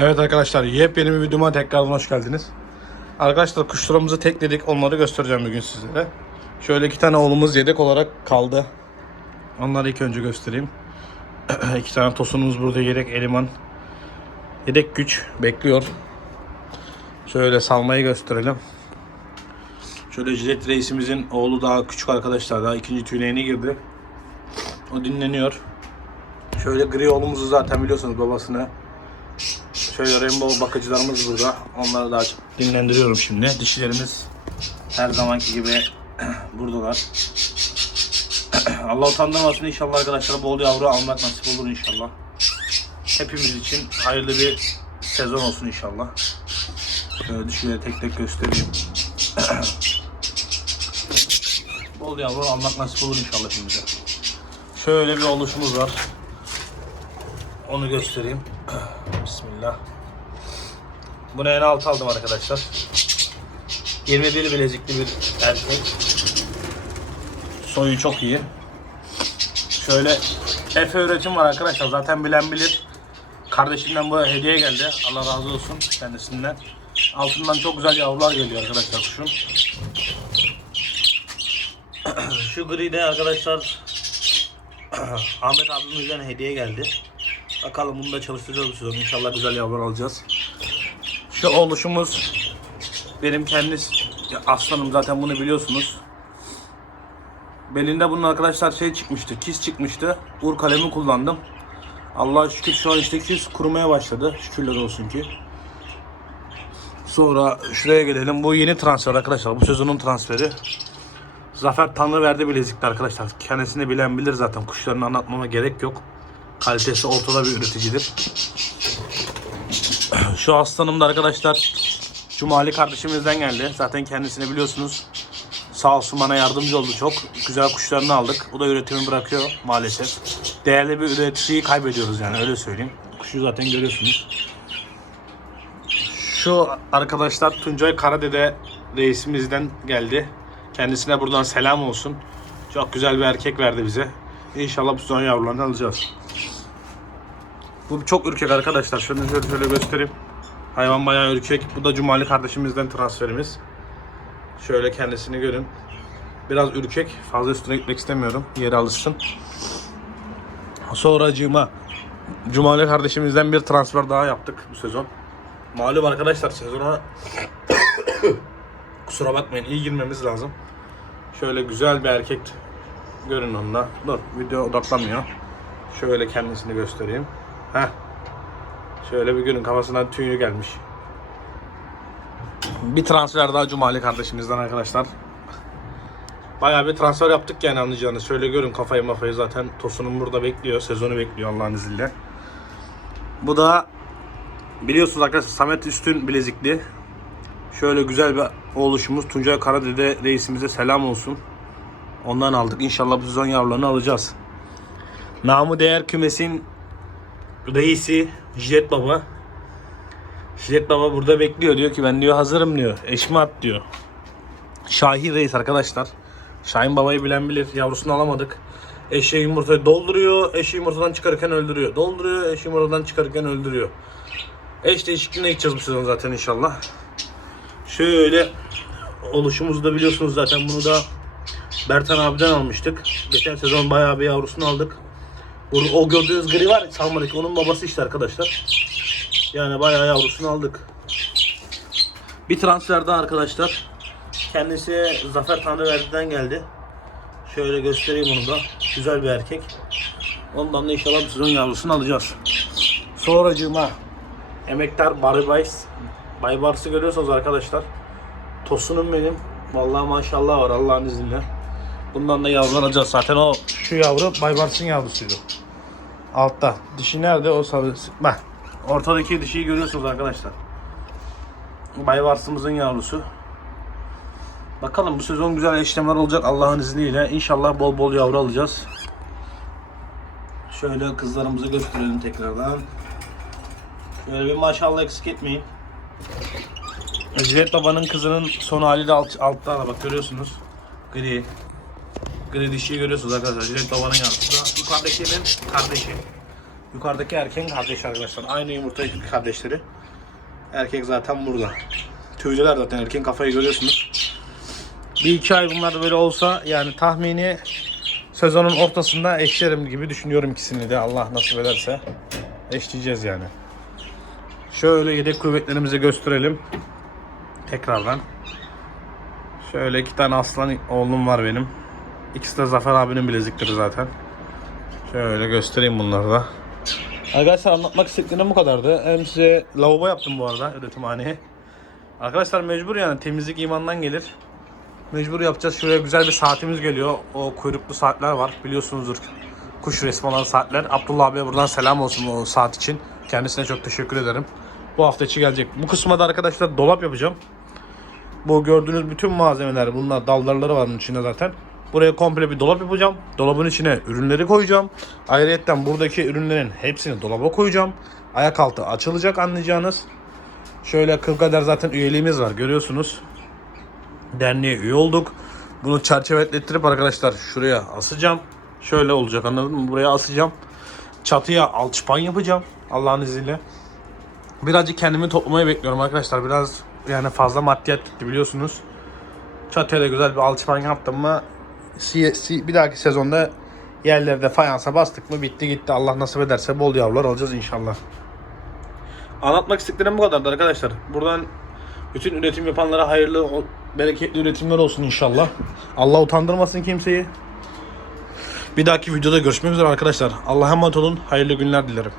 Evet arkadaşlar yepyeni bir videoma tekrardan hoş geldiniz. Arkadaşlar kuşlarımızı tekledik onları göstereceğim bugün sizlere. Şöyle iki tane oğlumuz yedek olarak kaldı. Onları ilk önce göstereyim. iki tane tosunumuz burada yedek eleman. Yedek güç bekliyor. Şöyle salmayı gösterelim. Şöyle Jilet reisimizin oğlu daha küçük arkadaşlar daha ikinci tüyneğine girdi. O dinleniyor. Şöyle gri oğlumuzu zaten biliyorsunuz babasını Şöyle rainbow bakıcılarımız burada. Onları çok dinlendiriyorum şimdi. Dişilerimiz her zamanki gibi buradalar. Allah utandırmasın inşallah arkadaşlar bol yavru almak nasip olur inşallah. Hepimiz için hayırlı bir sezon olsun inşallah. Şöyle dişileri tek tek göstereyim. bol yavru almak nasip olur inşallah hepimize. Şöyle bir oluşumuz var. Onu göstereyim. Bismillah. Bunu en alt aldım arkadaşlar. 21 bilezikli bir erkek. Soyu çok iyi. Şöyle Efe üretim var arkadaşlar. Zaten bilen bilir. Kardeşimden bu hediye geldi. Allah razı olsun kendisinden. Altından çok güzel yavrular geliyor arkadaşlar kuşun. Şu gri de arkadaşlar Ahmet abimizden hediye geldi. Bakalım bunu da çalıştıracağız bu sezon. İnşallah güzel yavrular alacağız. Şu oluşumuz benim kendi aslanım zaten bunu biliyorsunuz. Belinde bunun arkadaşlar şey çıkmıştı, kis çıkmıştı. Ur kalemi kullandım. Allah'a şükür şu an işte kis kurumaya başladı. Şükürler olsun ki. Sonra şuraya gelelim. Bu yeni transfer arkadaşlar. Bu sezonun transferi. Zafer Tanrı verdi bilezikli arkadaşlar. Kendisini bilen bilir zaten. Kuşlarını anlatmama gerek yok. Kalitesi ortada bir üreticidir. Şu aslanım da arkadaşlar Cumali kardeşimizden geldi. Zaten kendisini biliyorsunuz. Sağ olsun bana yardımcı oldu çok. Güzel kuşlarını aldık. O da üretimi bırakıyor maalesef. Değerli bir üreticiyi kaybediyoruz yani öyle söyleyeyim. Kuşu zaten görüyorsunuz. Şu arkadaşlar Tuncay Karadede reisimizden geldi. Kendisine buradan selam olsun. Çok güzel bir erkek verdi bize. İnşallah bu sezon yavrularını alacağız. Bu çok ürkek arkadaşlar. Şöyle şöyle, şöyle göstereyim. Hayvan bayağı ürkek. Bu da Cumali kardeşimizden transferimiz. Şöyle kendisini görün. Biraz ürkek. Fazla üstüne gitmek istemiyorum. Yere alışsın. Sonracığıma Cumali kardeşimizden bir transfer daha yaptık bu sezon. Malum arkadaşlar sezona kusura bakmayın iyi girmemiz lazım. Şöyle güzel bir erkek görün onunla. Dur video odaklanmıyor. Şöyle kendisini göstereyim. Heh. Şöyle bir günün kafasına tüyünü gelmiş. Bir transfer daha Cumali kardeşimizden arkadaşlar. Bayağı bir transfer yaptık yani anlayacağınız. Şöyle görün kafayı mafayı zaten Tosun'un burada bekliyor. Sezonu bekliyor Allah'ın izniyle. Bu da biliyorsunuz arkadaşlar Samet Üstün bilezikli. Şöyle güzel bir oluşumuz. Tuncay Karadede reisimize selam olsun. Ondan aldık. İnşallah bu sezon yavrularını alacağız. Namı değer kümesin reisi Jilet Baba. Jilet Baba burada bekliyor. Diyor ki ben diyor hazırım diyor. Eşme at diyor. Şahin Reis arkadaşlar. Şahin Baba'yı bilen bilir. Yavrusunu alamadık. Eşeği yumurtayı dolduruyor. Eşeği yumurtadan çıkarırken öldürüyor. Dolduruyor. Eşeği yumurtadan çıkarırken öldürüyor. Eş değişikliğine gideceğiz bu sezon zaten inşallah. Şöyle oluşumuzu da biliyorsunuz zaten bunu da Bertan abiden almıştık. Geçen sezon bayağı bir yavrusunu aldık. Bu, o gördüğünüz gri var ya Salmadaki onun babası işte arkadaşlar. Yani bayağı yavrusunu aldık. Bir transfer daha arkadaşlar. Kendisi Zafer Tanrıverdi'den geldi. Şöyle göstereyim onu da. Güzel bir erkek. Ondan da inşallah bu sezon yavrusunu alacağız. Sonracığıma emektar Baybars. Baybars'ı görüyorsunuz arkadaşlar. Tosunum benim. Vallahi maşallah var Allah'ın izniyle. Bundan da yavrular alacağız. Zaten o şu yavru Baybars'ın yavrusuydu. Altta. Dişi nerede? O sarı. Bak. Ortadaki dişiyi görüyorsunuz arkadaşlar. Baybars'ımızın yavrusu. Bakalım bu sezon güzel eşlemler olacak Allah'ın izniyle. İnşallah bol bol yavru alacağız. Şöyle kızlarımızı gösterelim tekrardan. Şöyle bir maşallah eksik etmeyin. Cilet Baba'nın kızının son hali de alt, altta bak görüyorsunuz. Gri. Gri dişiyi görüyorsunuz arkadaşlar. Cilet Baba'nın yavrusu da yukarıdakinin kardeşi. Yukarıdaki erkeğin kardeşi arkadaşlar. Aynı yumurta kardeşleri. Erkek zaten burada. Tüycüler zaten erkeğin kafayı görüyorsunuz. Bir iki ay bunlar böyle olsa yani tahmini sezonun ortasında eşlerim gibi düşünüyorum ikisini de Allah nasip ederse. Eşleyeceğiz yani. Şöyle yedek kuvvetlerimizi gösterelim. Tekrardan. Şöyle iki tane aslan oğlum var benim. İkisi de Zafer abinin bilezikleri zaten. Şöyle göstereyim bunları da. Arkadaşlar anlatmak istediklerim bu kadardı. Hem size lavabo yaptım bu arada üretimhaneye. Arkadaşlar mecbur yani temizlik imandan gelir. Mecbur yapacağız. Şuraya güzel bir saatimiz geliyor. O kuyruklu saatler var. Biliyorsunuzdur. Kuş resmi olan saatler. Abdullah abiye buradan selam olsun o saat için. Kendisine çok teşekkür ederim. Bu hafta içi gelecek. Bu kısma da arkadaşlar dolap yapacağım. Bu gördüğünüz bütün malzemeler bunlar dallarları var bunun içinde zaten. Buraya komple bir dolap yapacağım. Dolabın içine ürünleri koyacağım. Ayrıca buradaki ürünlerin hepsini dolaba koyacağım. Ayak altı açılacak anlayacağınız. Şöyle Kırkader zaten üyeliğimiz var görüyorsunuz. Derneğe üye olduk. Bunu çerçevelettirip arkadaşlar şuraya asacağım. Şöyle olacak anladın mı? Buraya asacağım. Çatıya alçıpan yapacağım. Allah'ın izniyle. Birazcık kendimi toplamayı bekliyorum arkadaşlar. Biraz yani fazla maddiyat gitti biliyorsunuz. Çatıya da güzel bir alçıpan yaptım mı bir dahaki sezonda yerlerde fayansa bastık mı bitti gitti. Allah nasip ederse bol yavrular alacağız inşallah. Anlatmak istediklerim bu kadardı arkadaşlar. Buradan bütün üretim yapanlara hayırlı, bereketli üretimler olsun inşallah. Allah utandırmasın kimseyi. Bir dahaki videoda görüşmek üzere arkadaşlar. Allah'a emanet olun. Hayırlı günler dilerim.